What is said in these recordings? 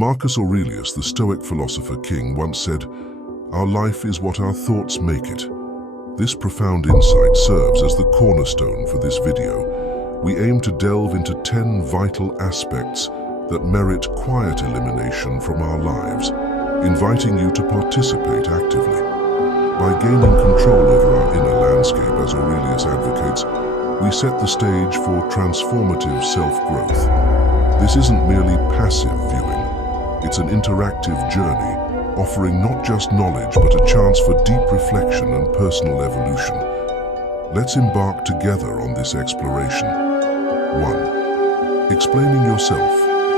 Marcus Aurelius, the Stoic philosopher king, once said, "Our life is what our thoughts make it." This profound insight serves as the cornerstone for this video. We aim to delve into 10 vital aspects that merit quiet elimination from our lives, inviting you to participate actively. By gaining control over our inner landscape, as Aurelius advocates, we set the stage for transformative self-growth. This isn't merely passive viewing. It's an interactive journey, offering not just knowledge but a chance for deep reflection and personal evolution. Let's embark together on this exploration. 1. Explaining yourself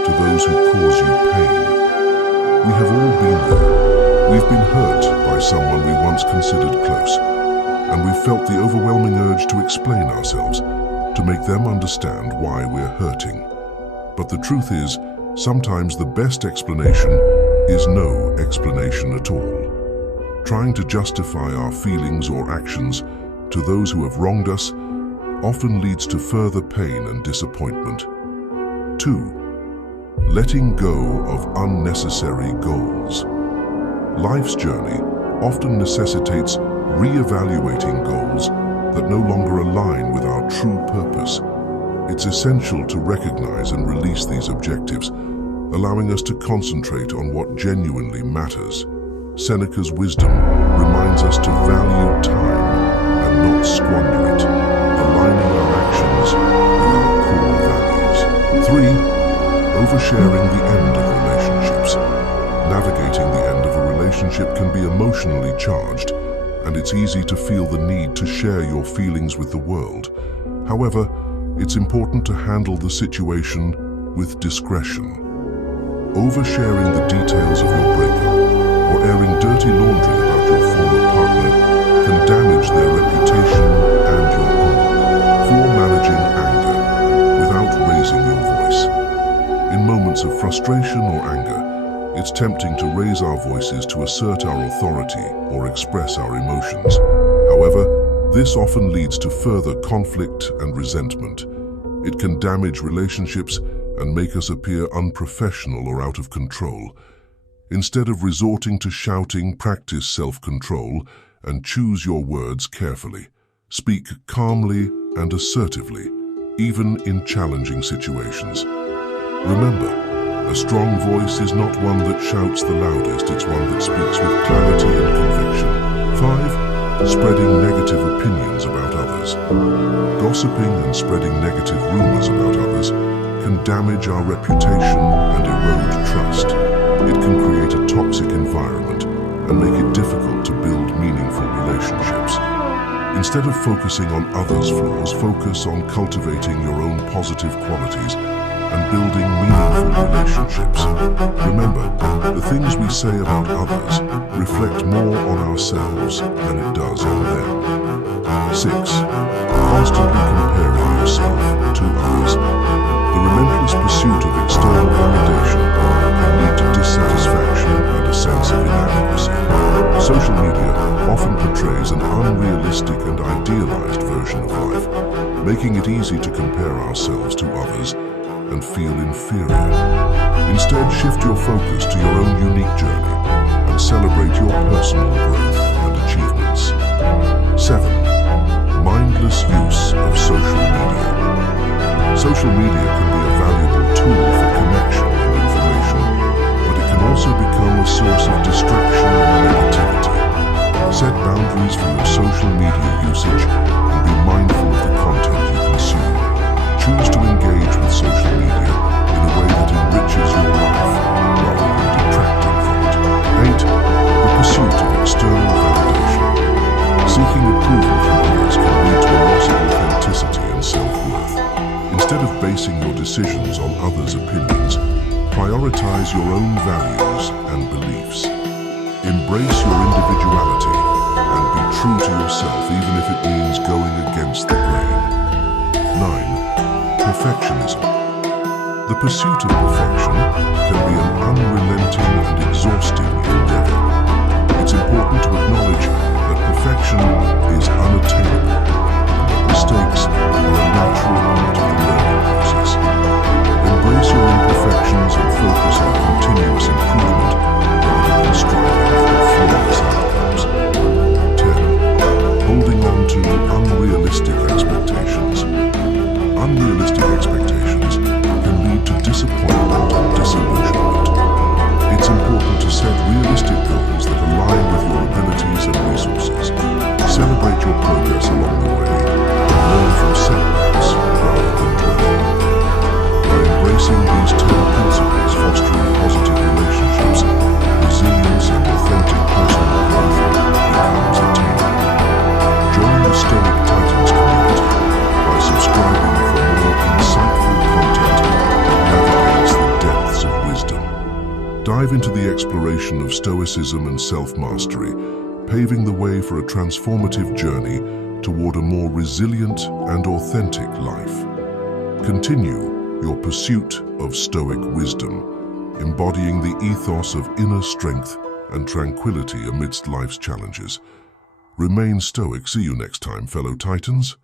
to those who cause you pain. We have all been there. We've been hurt by someone we once considered close, and we've felt the overwhelming urge to explain ourselves, to make them understand why we're hurting. But the truth is, sometimes the best explanation is no explanation at all. Trying to justify our feelings or actions to those who have wronged us often leads to further pain and disappointment. 2. Letting go of unnecessary goals. Life's journey often necessitates re-evaluating goals that no longer align with our true purpose. It's essential to recognize and release these objectives, allowing us to concentrate on what genuinely matters. Seneca's wisdom reminds us to value time and not squander it, aligning our actions with our core values. 3. Oversharing the end of relationships. Navigating the end of a relationship can be emotionally charged, and it's easy to feel the need to share your feelings with the world. However, it's important to handle the situation with discretion. Oversharing the details of your breakup or airing dirty laundry about your former partner can damage their reputation and your own. 4. Managing anger without raising your voice. In moments of frustration or anger, it's tempting to raise our voices to assert our authority or express our emotions. However, this often leads to further conflict and resentment. It can damage relationships and make us appear unprofessional or out of control. Instead of resorting to shouting, practice self-control and choose your words carefully. Speak calmly and assertively, even in challenging situations. Remember, a strong voice is not one that shouts the loudest, it's one that speaks with clarity and conviction. 5. Spreading negative opinions about others. Gossiping and spreading negative rumors about others can damage our reputation and erode trust. It can create a toxic environment and make it difficult to build meaningful relationships. Instead of focusing on others' flaws, focus on cultivating your own positive qualities and building meaningful relationships. Remember, the things we say about others reflect more on ourselves than it does on them. 6. Constantly comparing yourself to others. The relentless pursuit of external validation can lead to dissatisfaction and a sense of inadequacy. Social media often portrays an unrealistic and idealized version of life, making it easy to compare ourselves to others and feel inferior. Instead, shift your focus to your own unique journey and celebrate your personal growth and achievements. 7. Mindless use of social media. Social media can be a valuable tool for connection and information, but it can also become a source of distraction and negativity. Set boundaries for your social media usage and be mindful of the content you consume. Choose to engage with social media in a way that enriches your life rather than detracting from it. 8. The pursuit of external validation. Seeking approval from others can lead to a loss of authenticity and self-worth. Instead of basing your decisions on others' opinions, prioritize your own values and beliefs. Embrace your individuality and be true to yourself even if it means going against the grain. 9. Perfectionism. The pursuit of perfection can be an unrelenting and exhausting endeavor. It's important to acknowledge that perfection is unattainable and that mistakes are a natural part of the learning process. Embrace your imperfections and focus on continuous Dive into the exploration of Stoicism and self-mastery, paving the way for a transformative journey toward a more resilient and authentic life. Continue your pursuit of Stoic wisdom, embodying the ethos of inner strength and tranquility amidst life's challenges. Remain Stoic. See you next time, fellow Titans.